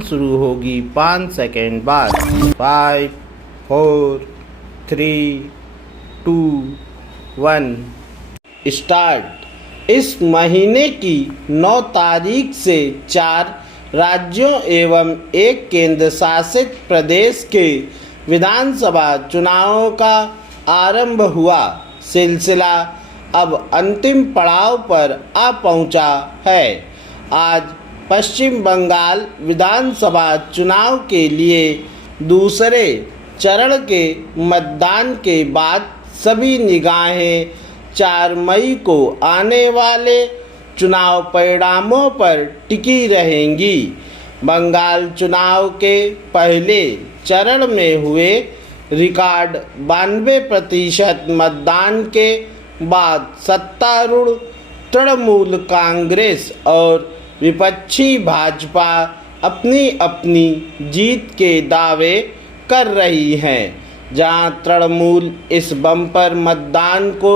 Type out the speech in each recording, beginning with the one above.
शुरू होगी 5 सेकेंड बाद। 5, 4, 3, 2, 1 स्टार्ट। इस महीने की 9 तारीख से 4 राज्यों एवं 1 केंद्र शासित प्रदेश के विधानसभा चुनावों का आरंभ हुआ सिलसिला अब अंतिम पड़ाव पर आ पहुंचा है। आज पश्चिम बंगाल विधानसभा चुनाव के लिए दूसरे चरण के मतदान के बाद सभी निगाहें 4 मई को आने वाले चुनाव परिणामों पर टिकी रहेंगी। बंगाल चुनाव के पहले चरण में हुए रिकॉर्ड 92% मतदान के बाद सत्तारूढ़ तृणमूल कांग्रेस और विपक्षी भाजपा अपनी अपनी जीत के दावे कर रही हैं। जहां तृणमूल इस बम्पर मतदान को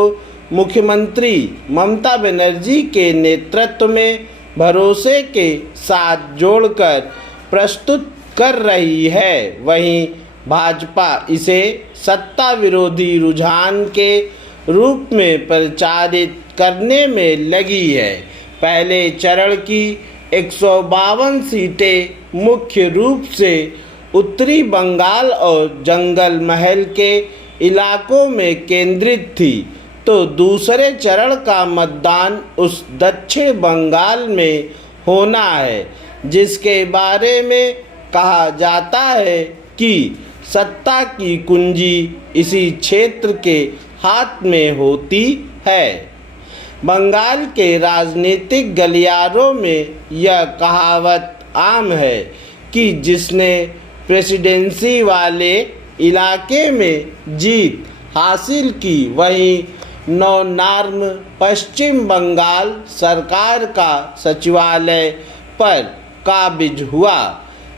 मुख्यमंत्री ममता बनर्जी के नेतृत्व में भरोसे के साथ जोड़कर प्रस्तुत कर रही है, वहीं भाजपा इसे सत्ता विरोधी रुझान के रूप में प्रचारित करने में लगी है। पहले चरण की 152 सीटें मुख्य रूप से उत्तरी बंगाल और जंगल महल के इलाकों में केंद्रित थी, तो दूसरे चरण का मतदान उस दक्षिण बंगाल में होना है जिसके बारे में कहा जाता है कि सत्ता की कुंजी इसी क्षेत्र के हाथ में होती है। बंगाल के राजनीतिक गलियारों में यह कहावत आम है कि जिसने प्रेसिडेंसी वाले इलाके में जीत हासिल की वही नॉर्म पश्चिम बंगाल सरकार का सचिवालय पर काबिज हुआ।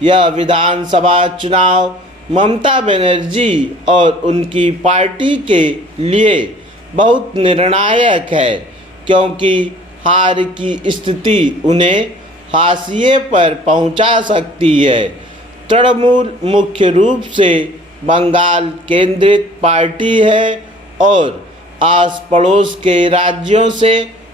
यह विधानसभा चुनाव ममता बनर्जी और उनकी पार्टी के लिए बहुत निर्णायक है, क्योंकि हार की स्थिति उन्हें हाशिए पर पहुंचा सकती है। तृणमूल मुख्य रूप से बंगाल केंद्रित पार्टी है और आस पड़ोस के राज्यों से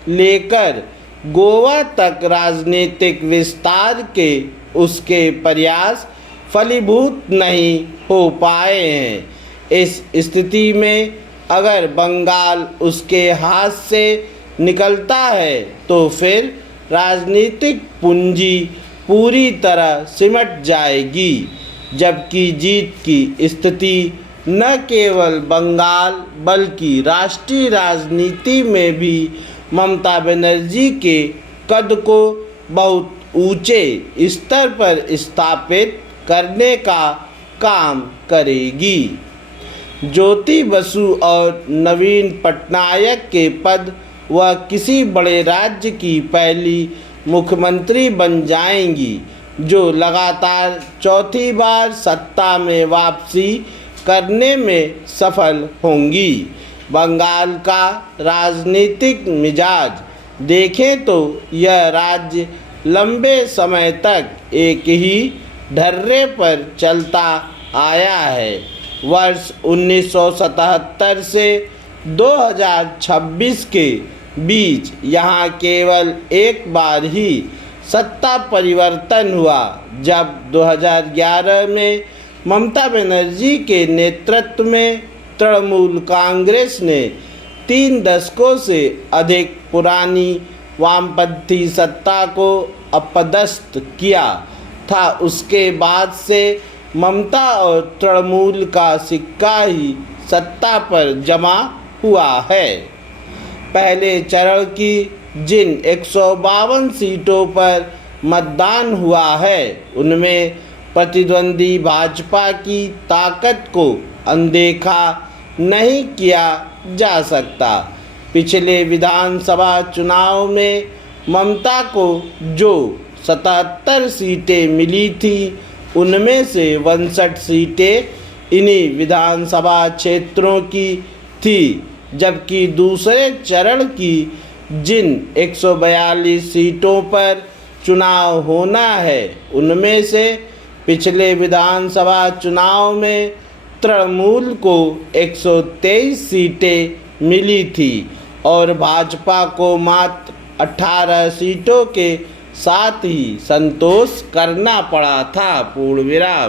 लेकर गोवा तक राजनीतिक विस्तार के उसके प्रयास फलीभूत नहीं हो पाए हैं। इस स्थिति में अगर बंगाल उसके हाथ से निकलता है तो फिर राजनीतिक पूंजी पूरी तरह सिमट जाएगी, जबकि जीत की स्थिति न केवल बंगाल बल्कि राष्ट्रीय राजनीति में भी ममता बनर्जी के कद को बहुत ऊंचे स्तर पर स्थापित करने का काम करेगी। ज्योति बसु और नवीन पटनायक के पद वह किसी बड़े राज्य की पहली मुख्यमंत्री बन जाएंगी जो लगातार चौथी बार सत्ता में वापसी करने में सफल होंगी। बंगाल का राजनीतिक मिजाज देखें तो यह राज्य लंबे समय तक एक ही ढर्रे पर चलता आया है। वर्ष 1977 से 2026 के बीच यहाँ केवल एक बार ही सत्ता परिवर्तन हुआ, जब 2011 में ममता बनर्जी के नेतृत्व में तृणमूल कांग्रेस ने 3 दशकों से अधिक पुरानी वामपंथी सत्ता को अपदस्थ किया था। उसके बाद से ममता और तृणमूल का सिक्का ही सत्ता पर जमा हुआ है। पहले चरण की जिन 152 सीटों पर मतदान हुआ है उनमें प्रतिद्वंदी भाजपा की ताकत को अनदेखा नहीं किया जा सकता। पिछले विधानसभा चुनाव में ममता को जो 77 सीटें मिली थी उनमें से 62 सीटें इन्हीं विधानसभा क्षेत्रों की थी, जबकि दूसरे चरण की जिन 142 सीटों पर चुनाव होना है। उनमें से पिछले विधानसभा चुनाव में तृणमूल को 123 सीटें मिली थी और भाजपा को मात्र 18 सीटों के साथ ही संतोष करना पड़ा था। पूर्ण विराम।